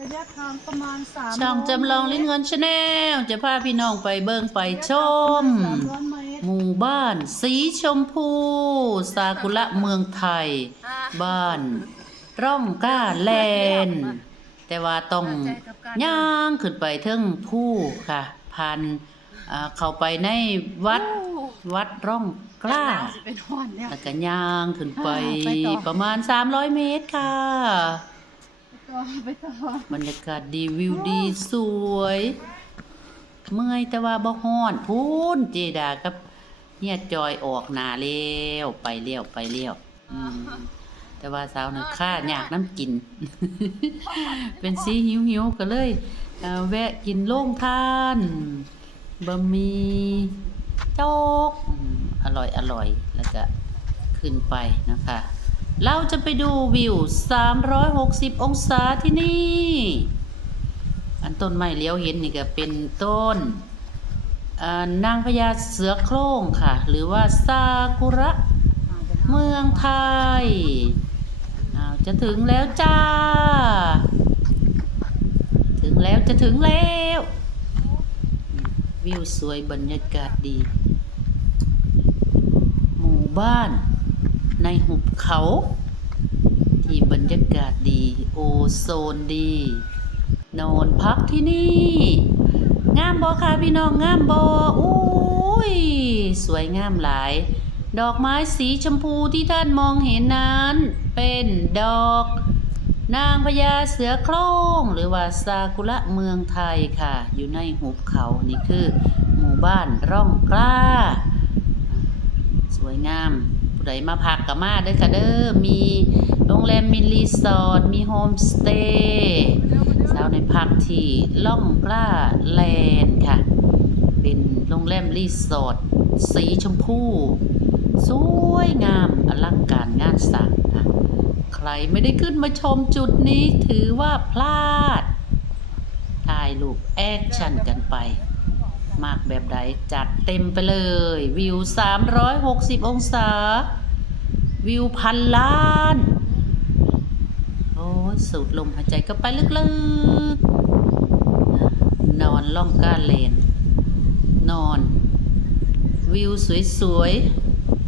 ระยะทางประมาณสามช่องจำลองลิ้นเงินชาแนลจะพาพี่น้องไปเบิ่งไปชมสามร้อยเมตรหมู่บ้าน สีชมพู ซากุระเมืองไทย บ้าน ร่องกล้าแลนด์แต่ว่าต้องย่างขึ้นไปเทิงผู้ค่ะผ่านอ่าเข้าไปในวัดวัดร่องกล้าสิเป็นหอนเนี่ยแล้วก็ย่างขึ้นไปอ่าไปต่อประมาณ 300 เมตรค่ะไป ต่อไปต่อบรรยากาศดีวิวดีสวย เมื่อยแต่ว่าบ่ฮ้อนพูนเจดากับเฮียจอยออกหนาเลี้ยวไปเลี้ยวไปเลี้ยวอืมแต่ว่าสาวนึกค่าอยากน้ำกิน เป็นสีหิวหิวๆก็เลยเอ่อแวะกินโล่งทานบะหมี่โจ๊กอืมอร่อยอร่อยแล้วก็ขึ้นไปนะคะ เราจะไปดูวิว 360 องศาที่นี่ อันต้นไม้เลี้ยวเห็นนี่ก็เป็นต้นนางพญาเสือโคร่งค่ะ หรือว่าซากุระ เมืองไทยอ้าจะถึงแล้วจ้า ถึงแล้วจะถึงแล้ว วิวสวยบรรยากาศดี หมู่บ้าน ในหุบเขา ที่บรรยากาศดี โอโซนดี นอนพักที่นี่ งามบอค่ะพี่น้องงามบออุ้ย สวยงามหลาย ดอกไม้สีชมพูที่ท่านมองเห็นนั้น เป็นดอก นางพญาเสือโคร่ง หรือว่าซากุระเมืองไทยค่ะ อยู่ในหุบเขานี่คือ หมู่บ้านร่องกล้า สวยงาม ใดมาพักกับมาเด้อค่ะเด้อมีโรงแรมมีรีสอร์ทมีโฮมสเตย์สาวในพักที่ล่องกล้าแลนด์ค่ะ เป็นโรงแรมรีสอร์ทสีชมพูสวยงามอลังการงานสร้างค่ะใครไม่ได้ขึ้นมาชมจุดนี้ถือว่าพลาด ถ่ายรูปแอคชั่นกันไป มากแบบใดจัดเต็มไปเลย วิว 360 องศา วิวพันล้าน โอ้ยสูดลมหายใจก็ไปลึกๆ นอนล่องก้าเลน นอน วิวสวย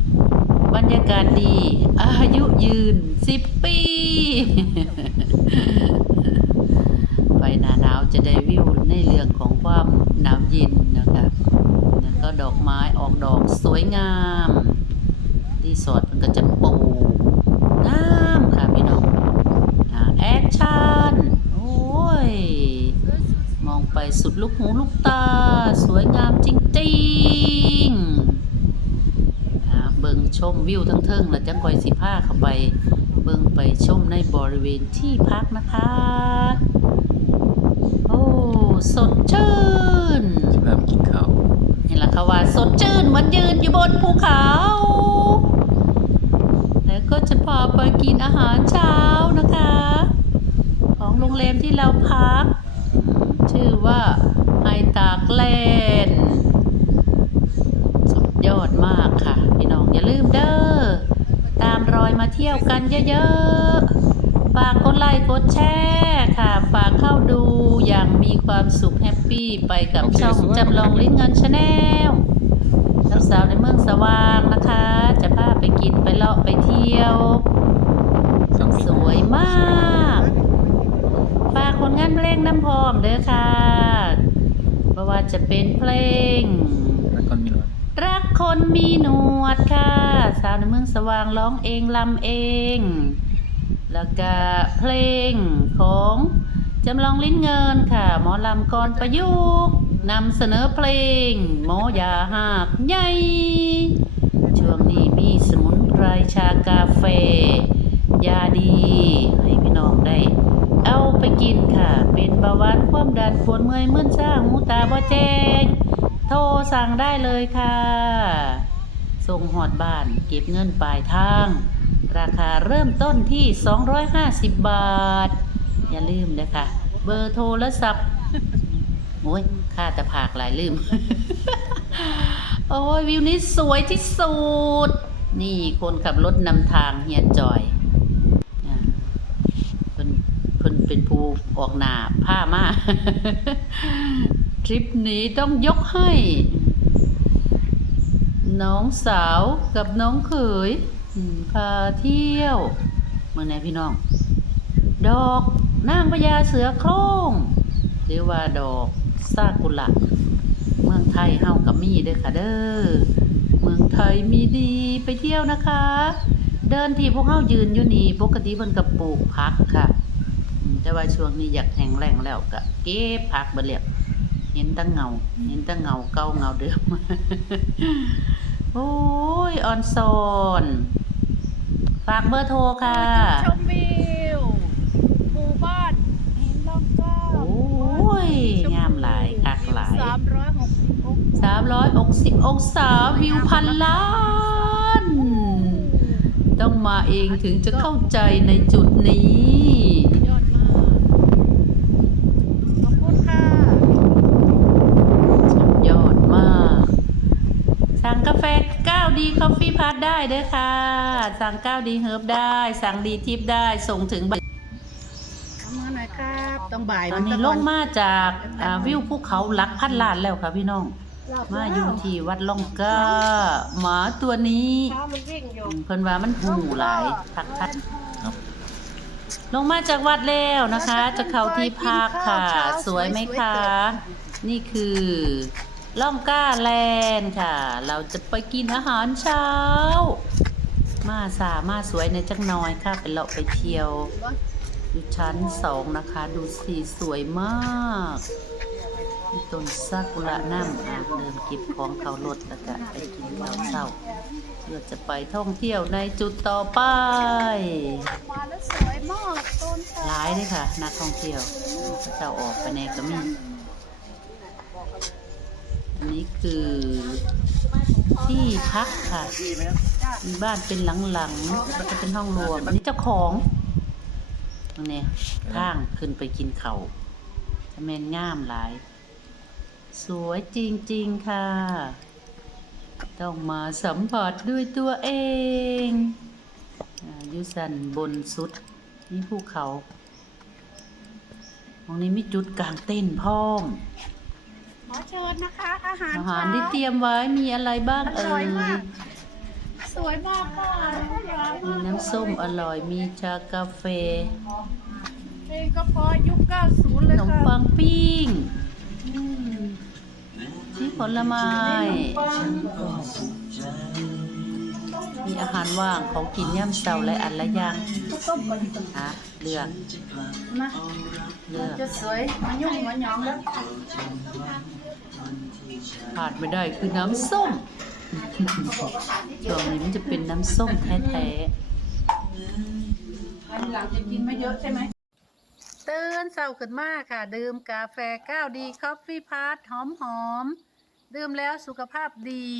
ๆ บรรยากาศดี อายุยืน 10 ปี จะได้วิวในเรื่องของความหนาวเย็นนะคะแล้วก็ดอกไม้ออกดอกสวยงามรีสอร์ทมันก็จะปูงามค่ะพี่น้องแอคชั่น โอ้ย มองไปสุดลูกหูลูกตา สวยงามจริงๆเบิ่งชมวิวทั้งเทิงแล้วจะคอยสิผ้าเข้าไป เบิ่งไปชมในบริเวณที่พักนะคะ สดชื่นเริ่มกินข้าวนี่แหละค่ะว่าสดชื่นเหมือนยืนอยู่บนภูเขา แล้วก็จะพาไปกินอาหารเช้านะคะ ของโรงแรมที่เราพัก ชื่อว่าไอตากแลนด์สุดยอดมากค่ะ พี่น้องอย่าลืมเด้อตามรอยมาเที่ยวกันเยอะๆ ฝากกดไลค์กดแชร์ค่ะ ฝากเข้าดู อย่างมีความสุขแฮปปี้ไปกับช่องจำลองลิ้นเงินชาแนลสาวๆในเมืองสว่างนะคะ จะพาไปกินไปเลาะไปเที่ยวสองสวยมากฝากผลงานเพลงน้ำพร้อมเด้อค่ะเพราะว่าจะเป็นเพลงแล้วก็มีนวดรักคนมีหนวดค่ะ สาวในเมืองสว่างร้องเองลำเอง แล้วก็เพลงของ จำลองลิ้นเงินค่ะ หมอลำกรประยุกต์นำเสนอเพลง หมอยาหากใหญ่ช่วงนี้มีสมุนไพรชากาแฟ ยาดี ให้พี่น้องได้ เอาไปกินค่ะ เป็นเบาหวานความดันปวดเมื่อยมึนซ่าหูตาบ่แจ้ง โทรสั่งได้เลยค่ะ ส่งหอดบ้านเก็บเงินปลายทาง ราคาเริ่มต้นที่ 250 บาท อย่าลืมนะคะเบอร์โทรศัพท์โอ้ยค่าแต่ผากหลายลืม โอ้ยวิวนี้สวยที่สุด นี่คนขับรถนำทางเฮียจอยอ่าเพิ่นเพิ่นเป็นผู้ออกหนาผ้ามาก ทริปนี้ต้องยกให้ น้องสาวกับน้องเขยพาเที่ยวเมื่อไหนพี่น้อง ดอก นางพญาเสือโคร่งหรือว่าดอกซากุระเมืองไทยเฮากับมีเด้อค่ะเด้อเมืองไทยมีดีไปเที่ยวนะคะ เดินที่พวกเฮายืนอยู่นี่ปกติเพิ่นก็ปลูกผักค่ะ แต่ว่าช่วงนี้อยากแห้งแล้งแล้วก็เก็บผักบิดแล้วเห็นตั้งเงาเห็นตั้งเงาเก่าเงาเดิมโอ้ยออนซอนฝากเบอร์โทรค่ะชมวิวหมู่บ้านเห็นล่องเก้า โอ้ยงาม หลายคักหลายสามร้อยหกสิบองศาสามร้อยหกสิบองศาวิวพันล้าน ต้องมาเองถึงจะเข้าใจในจุดนี้ ยอดมากขอบคุณค่ะสุดยอดมาก สั่งกาแฟ9ดีคอฟฟี่พัทได้เด้อค่ะ สั่ง9ดีเฮิร์บได้ สั่งดีทิปได้ ส่งถึง ต้องบ่ายตอนนี้ลงมาจากอ่าวิวภูเขาหลักพันล้านแล้วค่ะพี่น้อง มาอยู่ที่วัดล่องกาหมาตัวนี้เช้ามันวิ่งอยู่อืมเพิ่นว่ามันหูหลายทักทักครับลงมาจากวัดแล้วนะคะ จะเข้าที่พักค่ะ สวยไหมคะ นี่คือล่องก้าแลนด์ค่ะ เราจะไปกินอาหารเช้า มาสามาสวยในจักหน้อยค่ะไปเลาะไปเที่ยว อยู่ชั้นสองนะคะ ดูสีสวยมากมีต้นซากุระน้ำอะเดินเก็บของเขารถแล้วก็ไปกินข้าวเช้าเพื่อจะไปท่องเที่ยวในจุดต่อไปมาแล้วสวยมากต้นไทรหลายเลยค่ะ นักท่องเที่ยวพระเจ้าออกไปในก็มีอันนี้คือที่พักค่ะมีบ้านเป็นหลังๆแล้วก็เป็นห้องรวม อันนี้เจ้าของ ตรงนี้ทางขึ้นไปกินเขาวจะแมนงามหลาย สวยจริง ๆ ค่ะ ต้องมาสัมผัสด้วยตัวเองอาอยุสันบนสุด นี่ภูเขาตรงนี้มีจุดกลางเต้นท์พร้อมขอเชิญนะคะ อาหารอาหารเช้ที่เตรียมไว้มีอะไรบ้างอเอ่ร่อยยมาก สวยมากค่ะมีน้ำส้มอร่อย มีชากาแฟเพลงก็พอยุค90เลยขนมค่ะปังปิ้งที่ผลไม้ มีอาหารว่างของกินย่ำเสาและอันละอย่างต้มก่อนอะเลือกนะเลือก จะสวยมันยุ่งมันหยองแล้ว ขาดไม่ได้คือน้ำส้ม ช่วงนี้มันจะเป็นน้ำส้มแท้หลังจะกินไม่เยอะใช่ไหมตื่นเช้าขึ้นมาค่ะ ดื่มกาแฟก้าวดีคอฟฟี่พาร์ทหอมหอมๆดื่มแล้วสุขภาพดี